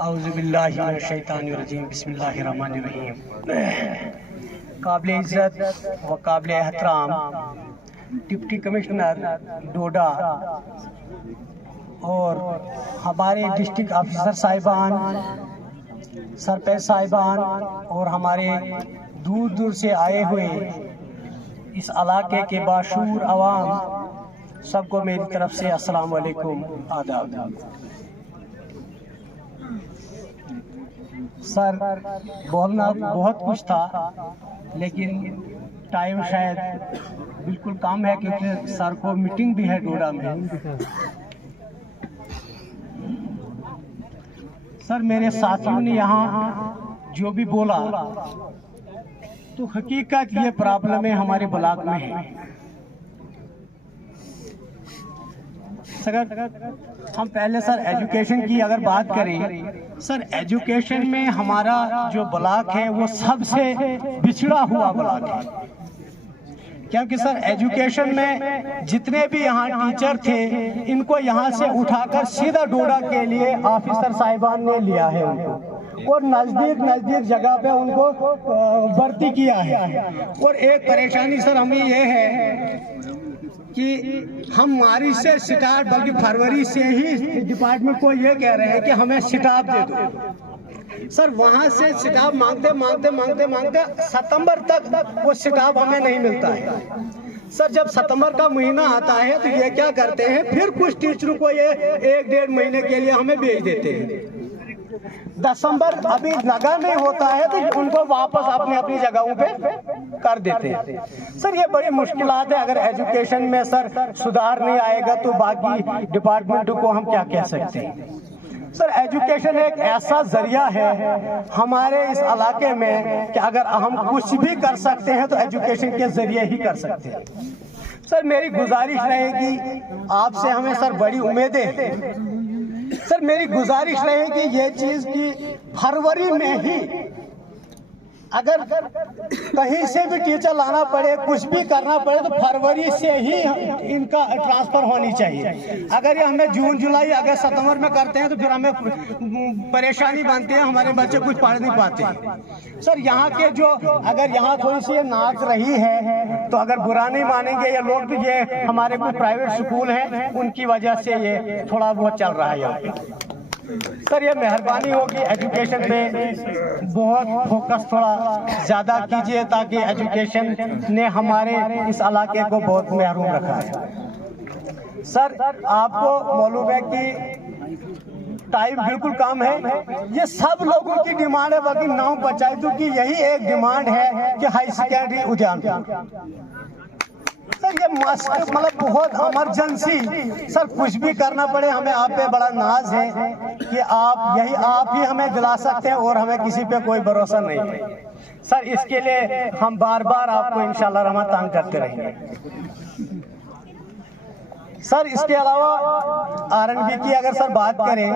औज़ुबिल्लाहिमिनश्शैतानिर्रजीम बिस्मिल्लाहिर्रहमानिर्रहीम। काबिल इज़्ज़त व काबिल एहतराम डिप्टी कमिश्नर डोडा और हमारे डिस्ट्रिक्ट ऑफिसर साहिबान, सरपंच साहिबान और हमारे दूर दूर से आए हुए इस इलाके के बाशूर अवाम सबको मेरी तरफ से अस्सलाम वालेकुम, आदाब। सर, बोलना बहुत कुछ था लेकिन टाइम शायद बिल्कुल कम है क्योंकि सर को मीटिंग भी है डोडा में। सर, मेरे साथियों ने यहाँ जो भी बोला तो हकीकत ये प्रॉब्लम हमारे ब्लॉक में है। सर, हम पहले सर एजुकेशन की अगर बात करें, सर एजुकेशन में हमारा जो ब्लॉक है वो सबसे पिछड़ा हुआ ब्लॉक है, क्योंकि सर एजुकेशन में जितने भी यहाँ टीचर थे इनको यहाँ से उठाकर सीधा डोडा के लिए ऑफिसर साहिबान ने लिया है उनको और नज़दीक जगह पे उनको भर्ती किया है। और एक परेशानी सर हमें ये है कि हम मार्च से स्टार्ट बल्कि फरवरी से ही डिपार्टमेंट को ये कह रहे हैं कि हमें स्टाफ दे दो। सर वहाँ से स्टाफ मांगते सितंबर तक वो स्टाफ हमें नहीं मिलता है। सर जब सितंबर का महीना आता है तो ये क्या करते हैं, फिर कुछ टीचरों को ये 1-1.5 महीने के लिए हमें भेज देते हैं। दिसंबर अभी लगा नहीं होता है तो उनको वापस अपनी जगहों पे कर देते हैं। सर ये बड़ी मुश्किलात है। अगर एजुकेशन में सर सुधार नहीं आएगा तो बाकी डिपार्टमेंट को हम क्या कह सकते हैं। सर एजुकेशन एक ऐसा जरिया है हमारे इस इलाके में कि अगर हम कुछ भी कर सकते हैं तो एजुकेशन के जरिए ही कर सकते हैं। सर मेरी गुजारिश रहेगी आपसे, हमें सर बड़ी उम्मीदें। सर मेरी गुजारिश रहेगी ये चीज की फरवरी में ही अगर कहीं से भी टीचर लाना पड़े, कुछ भी करना पड़े तो फरवरी से ही इनका ट्रांसफर होनी चाहिए। अगर ये हमें जून जुलाई अगस्त सितंबर में करते हैं तो फिर हमें परेशानी बनती है, हमारे बच्चे कुछ पढ़ नहीं पाते। सर यहाँ के जो अगर यहाँ थोड़ी सी नाक रही है तो अगर बुरा नहीं मानेंगे ये लोग, तो ये हमारे कुछ प्राइवेट स्कूल हैं उनकी वजह से ये थोड़ा बहुत चल रहा है यहाँ पे। सर ये मेहरबानी होगी एजुकेशन पे बहुत फोकस थोड़ा ज़्यादा कीजिए ताकि एजुकेशन ने हमारे इस इलाके को बहुत महरूम रखा है। सर आपको मालूम है कि टाइम बिल्कुल कम है। ये सब लोगों की डिमांड है, बल्कि 9 पंचायतों की यही एक डिमांड है कि हाई सेकेंडरी उद्यानपुर। सर ये मतलब बहुत इमरजेंसी, सर कुछ भी करना पड़े हमें आप पे बड़ा नाज है कि आप ही हमें दिला सकते हैं और हमें किसी पे कोई भरोसा नहीं है। सर इसके लिए हम बार बार आपको इंशाल्लाह रहमत तंग करते रहेंगे। सर इसके अलावा आरएनबी की अगर सर बात करें,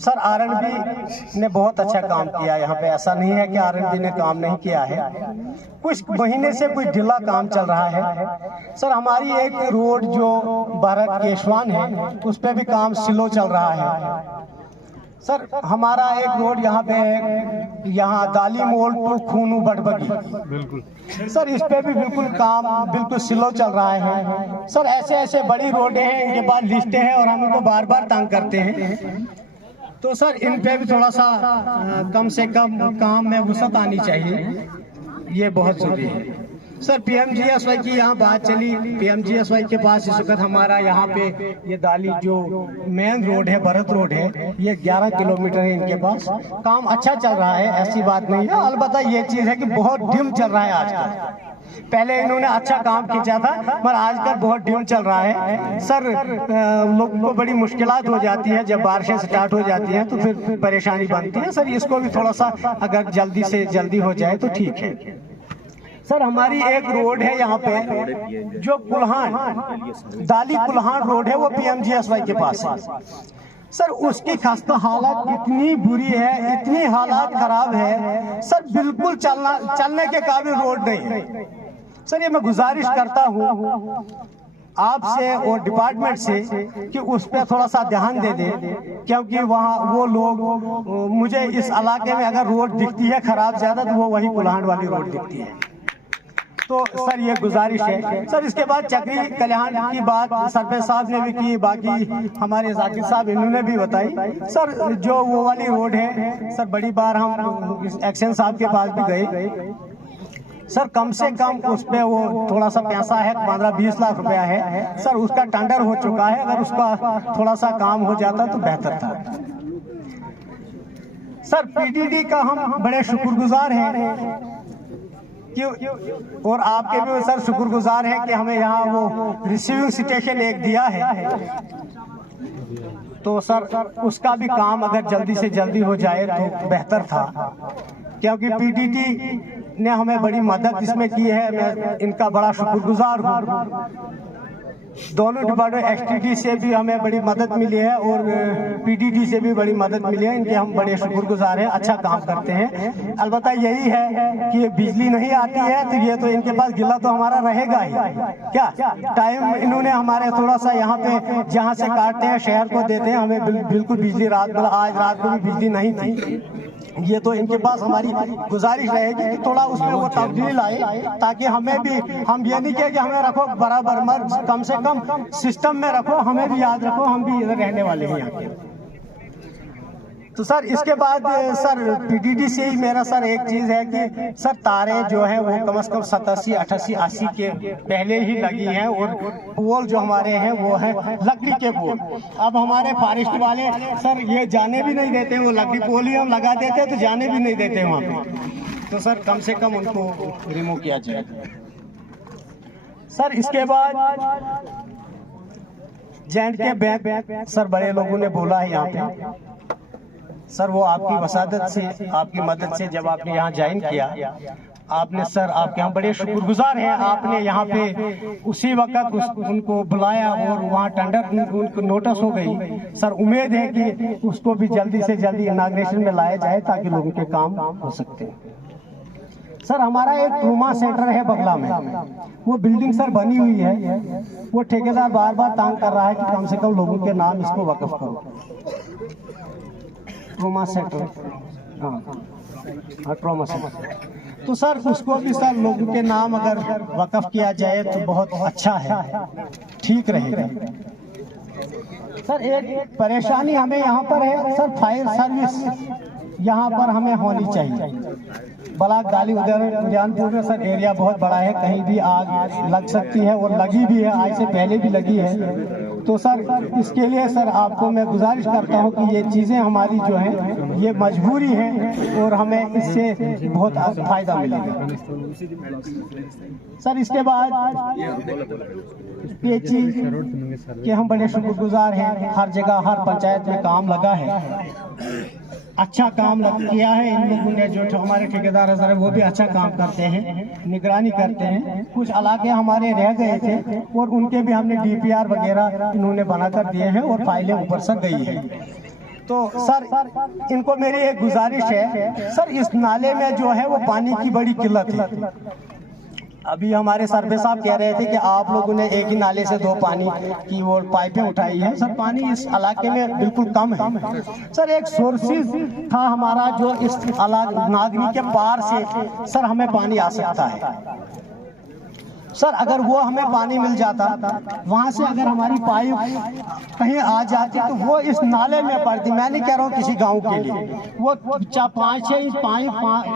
सर आरएनबी ने बहुत अच्छा काम किया। यहाँ पे ऐसा नहीं है कि आरएनबी ने काम नहीं किया है। कुछ महीने से कुछ ढीला काम चल रहा है। सर हमारी एक रोड जो भारत केशवान है उस पर भी काम स्लो चल रहा है। सर हमारा एक रोड यहाँ पे है, यहाँ दाली मोड़ टू खूनू बटबगी, बिल्कुल सर इस पे भी बिल्कुल काम बिल्कुल स्लो चल रहा है। सर ऐसे बड़ी रोडें हैं, इनके पास लिस्टें हैं और हम इनको बार बार तंग करते हैं। तो सर इन पे भी थोड़ा सा कम से कम काम में वसअत आनी चाहिए, ये बहुत जरूरी है। सर पीएमजीएसवाई की यहाँ बात चली, पीएमजीएसवाई के पास इस वक्त हमारा यहाँ पे ये दाली जो मेन रोड है, भरत रोड है, ये 11 किलोमीटर है इनके पास। काम अच्छा चल रहा है, ऐसी बात नहीं है। अलबत्ता ये चीज़ है कि बहुत डिम चल रहा है आजकल। पहले इन्होंने अच्छा काम खींचा था मगर आजकल बहुत डिम चल रहा है। सर लोगों को बड़ी मुश्किलात हो जाती है जब बारिशें स्टार्ट हो जाती हैं तो फिर परेशानी बनती है। सर इसको भी थोड़ा सा अगर जल्दी से जल्दी हो जाए तो ठीक है। सर हमारी एक रोड है यहाँ पे जो कुल्हान दाली कुल्हान रोड है, वो पीएमजीएसवाई के पास है। सर उसकी खस्ता हालत इतनी बुरी है, इतनी हालात खराब है सर, बिल्कुल चलने के काबिल रोड नहीं है। सर ये मैं गुजारिश करता हूँ आपसे और डिपार्टमेंट से कि उस पर थोड़ा सा ध्यान दे दे, क्योंकि वहाँ वो लोग, मुझे इस इलाके में अगर रोड दिखती है खराब ज़्यादा तो वो वही कुल्हाड़ वाली रोड दिखती है। तो सर ये गुजारिश है सर। इसके बाद चक्री कल्याण की बात सरपंच साहब ने भी की, बाकी हमारे जाकिर साहब इन्होंने भी बताई। सर जो वो वाली रोड है सर, बड़ी बार हम एक्शन साहब के पास भी गए सर, कम से कम उस पे वो थोड़ा सा पैसा है, 15-20 लाख रुपया है सर, उसका टेंडर हो चुका है। अगर उसका थोड़ा सा काम हो जाता तो बेहतर था सर। पीडीडी का हम बड़े शुक्रगुजार हैं कि, और आपके भी सर शुक्रगुजार हैं कि हमें यहाँ वो रिसीविंग स्टेशन एक दिया है। तो सर उसका भी काम अगर जल्दी से जल्दी हो जाए तो बेहतर था, क्योंकि पीडीडी ने हमें बड़ी मदद इसमें की है। मैं इनका बड़ा शुक्रगुजार हूँ। दोनों डिपार्टमेंट एसटीडी से भी हमें बड़ी मदद मिली है और पीडीडी से भी बड़ी मदद मिली है। इनके हम बड़े शुक्रगुजार हैं, अच्छा काम करते हैं। अलबत्ता यही है कि बिजली नहीं आती है तो ये तो इनके पास गिला तो हमारा रहेगा ही। क्या टाइम इन्होंने हमारे थोड़ा सा यहाँ पे जहाँ से काटते हैं शहर को देते हैं, हमें बिल्कुल बिजली आज रात को भी बिजली नहीं थी। ये तो इनके पास हमारी गुजारिश रहेगी कि थोड़ा उसमें वो तब्दीली लाए, ताकि हमें भी, हम ये नहीं कहे कि हमें रखो बराबर, मर कम से कम सिस्टम में रखो, हमें भी याद रखो, हम भी इधर रहने वाले हैं यहाँ के। तो सर इसके बाद सर पीडीडी से ही मेरा सर एक चीज है कि सर तारे जो है वो कम से कम 87, 88, 80 के पहले ही लगी हैं, और पोल जो हमारे हैं वो है लकड़ी के पोल। अब हमारे फॉरेस्ट वाले सर ये जाने भी नहीं देते, वो लकड़ी पोल ही हम लगा देते तो जाने भी नहीं देते वहाँ पे। तो सर कम से कम उनको रिमूव किया जाए सर। इसके बाद जैंट के बैंक सर बड़े लोगों ने बोला है यहाँ पे सर, वो आपकी वसादत से, आपकी मदद से जब आपने यहाँ ज्वाइन किया, आपने सर आपके यहाँ बड़े शुक्रगुजार हैं। आपने यहाँ पे उसी वक्त उनको बुलाया और वहाँ टेंडर उनको नोटिस हो गई सर। उम्मीद है कि उसको भी जल्दी से जल्दी इनाग्रेशन में लाया जाए ताकि लोगों के काम हो सकते हैं सर। हमारा एक ट्रूमा सेंटर है बगला में, वो बिल्डिंग सर बनी हुई है, वो ठेकेदार बार बार तांग कर रहा है कि कम से कम लोगों के नाम इसको वक्फ करो। ट्रोमा सेंटर, हाँ ट्रोमा सेंटर। तो सर उसको भी सर लोगों के नाम अगर वक्फ किया जाए तो बहुत अच्छा है, ठीक रहेगा सर। एक परेशानी हमें यहाँ पर है सर, फायर सर्विस यहाँ पर हमें होनी चाहिए। बलाक गाली उद्यानपुर में सर एरिया बहुत बड़ा है, कहीं भी आग लग सकती है और लगी भी है, आज से पहले भी लगी है। तो सर इसके लिए सर आपको मैं गुजारिश करता हूं कि ये चीज़ें हमारी जो हैं ये मजबूरी है और हमें इससे बहुत फायदा मिलेगा सर। इसके बाद पेची के हम बड़े शुक्रगुजार हैं, हर जगह हर पंचायत में काम लगा है, अच्छा काम किया है इन लोगों ने। जो हमारे ठेकेदार है सर वो भी अच्छा काम करते हैं, निगरानी करते हैं। कुछ इलाके हमारे रह गए थे और उनके भी हमने डीपीआर वगैरह इन्होंने बनाकर दिए हैं और फाइलें ऊपर से गई है। तो सर इनको मेरी एक गुजारिश है सर, इस नाले में जो है वो पानी की बड़ी किल्लत है। अभी हमारे सरपंच साहब कह रहे थे कि आप लोगों ने एक ही नाले से 2 पानी की वो पाइपें उठाई हैं सर। पानी इस इलाके में बिल्कुल कम है सर। एक सोर्सेज था हमारा जो इस नागनी के पार से सर हमें पानी आ सकता है सर। अगर वो हमें पानी मिल जाता, वहाँ से अगर हमारी पाइप कहीं आ जाती तो वो इस नाले में पड़ती। मैं नहीं कह रहा हूँ किसी गांव के लिए, वो 5-6 इंच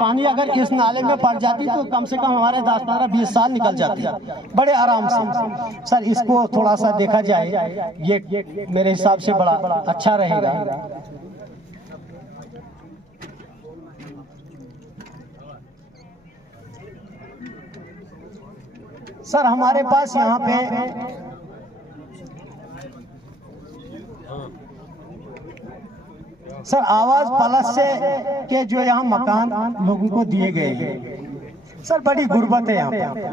पानी अगर इस नाले में पड़ जाती तो कम से कम हमारे 10, 15, 20 साल निकल जाते बड़े आराम से सर। इसको थोड़ा सा देखा जाए, ये मेरे हिसाब से बड़ा अच्छा रहेगा सर। हमारे पास यहाँ पे सर आवाज प्लस से के जो यहाँ मकान लोगों को दिए गए हैं सर, बड़ी गुर्बत है यहाँ पे,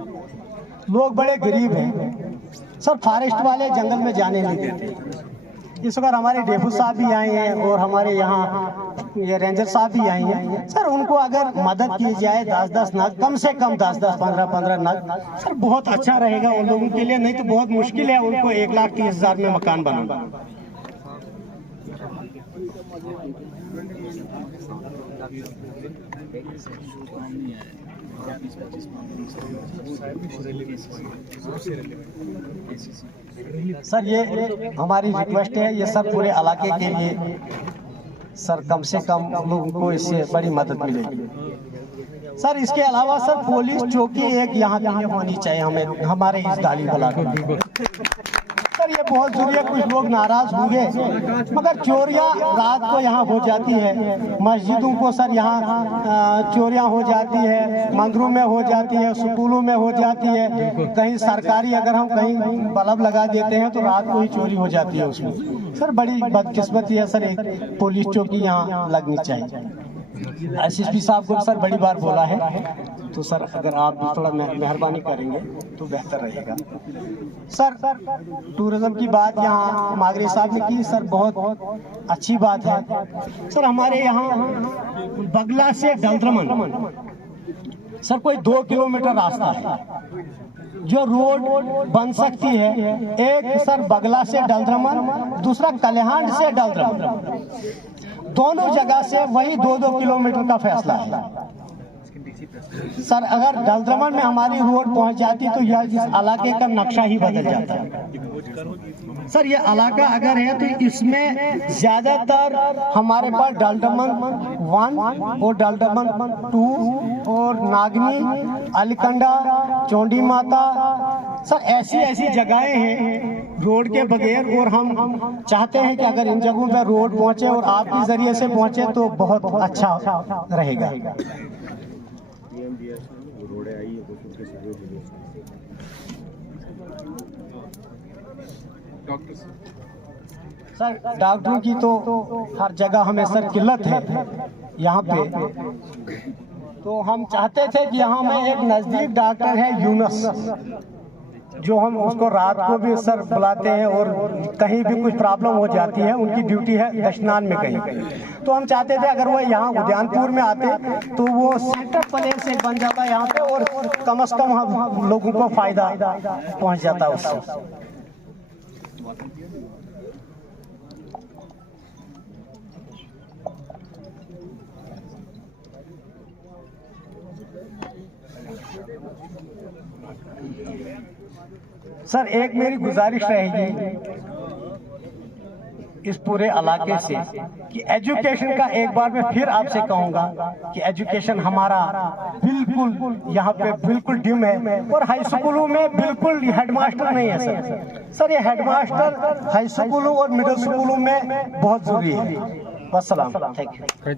लोग बड़े गरीब हैं सर। फॉरेस्ट वाले जंगल में जाने नहीं देते, इस वक्त हमारे डेफू साहब भी आए हैं और हमारे यहाँ ये रेंजर साहब भी आए हैं। सर उनको अगर मदद की जाए 10-10 नग, कम से कम 10-10, 15-15 नग, सर बहुत अच्छा रहेगा उन लोगों के लिए। नहीं तो बहुत मुश्किल है उनको 1,30,000 में मकान बनाना। सर ये हमारी रिक्वेस्ट है, ये सब पूरे इलाके के लिए सर कम से कम लोगों को इससे बड़ी मदद मिलेगी। सर इसके अलावा सर पुलिस चौकी एक यहाँ पे होनी चाहिए हमें हमारे इस गाली ब्लॉक में। सर ये बहुत जरूरी है। कुछ लोग नाराज होंगे मगर चोरियां रात को यहाँ हो जाती है, मस्जिदों को सर यहाँ चोरियां हो जाती है, मंदिरों में हो जाती है, स्कूलों में हो जाती है, कहीं सरकारी अगर हम कहीं बल्ब लगा देते हैं तो रात को ही चोरी हो जाती है उसमें। सर बड़ी बदकिस्मती है सर, एक पुलिस चौकी यहाँ लगनी चाहिए। एसएसपी साहब को सर बड़ी बार बोला है, तो सर अगर आप थोड़ा मेहरबानी करेंगे तो बेहतर रहेगा। सर टूरिज्म की बात यहाँ मागरे साहब ने की, सर बहुत अच्छी बात है। सर हमारे यहाँ बगला से डलद्रमन सर कोई 2 किलोमीटर रास्ता है जो रोड बन सकती है। एक सर बगला से डलद्रमन, दूसरा कल्याण से डलद्रमन, दोनों जगह से वही 2-2 किलोमीटर का फैसला है। सर अगर डलद्रमन में हमारी रोड पहुंच जाती तो यह इस इलाके का नक्शा ही बदल जाता है। सर ये इलाका अगर है तो इसमें ज्यादातर हमारे पास डलद्रमन 1 और डलद्रमन 2 और नागनी, अलीकंडा, चौंडी माता, सर ऐसी जगहें हैं रोड के बगैर। और हम चाहते हैं कि अगर इन जगहों पर रोड पहुंचे और आपके जरिए से पहुंचे तो बहुत अच्छा रहेगा। सर डॉक्टरों की तो हर जगह हमें सर किल्लत है यहाँ पे, तो हम चाहते थे कि यहाँ में एक नज़दीक डॉक्टर है यूनुस, जो हम उसको रात को भी सर बुलाते हैं और कहीं भी कुछ प्रॉब्लम हो जाती है, उनकी ड्यूटी है दशनान में कहीं। तो हम चाहते थे अगर वो यहाँ उद्यानपुर में आते तो वो सेंटर प्लेस से बन जाता यहाँ पे और कम से कम हम लोगों को फायदा पहुँच जाता उससे। सर एक मेरी गुजारिश रहेगी इस पूरे इलाके से कि एजुकेशन का एक बार मैं फिर आपसे कहूंगा कि एजुकेशन हमारा बिल्कुल यहाँ पे बिल्कुल डिम है और हाई स्कूलों में बिल्कुल हेडमास्टर नहीं है सर। सर ये हेडमास्टर हाई स्कूलों और मिडिल स्कूलों में बहुत जरूरी है। वस्सलाम, थैंक यू।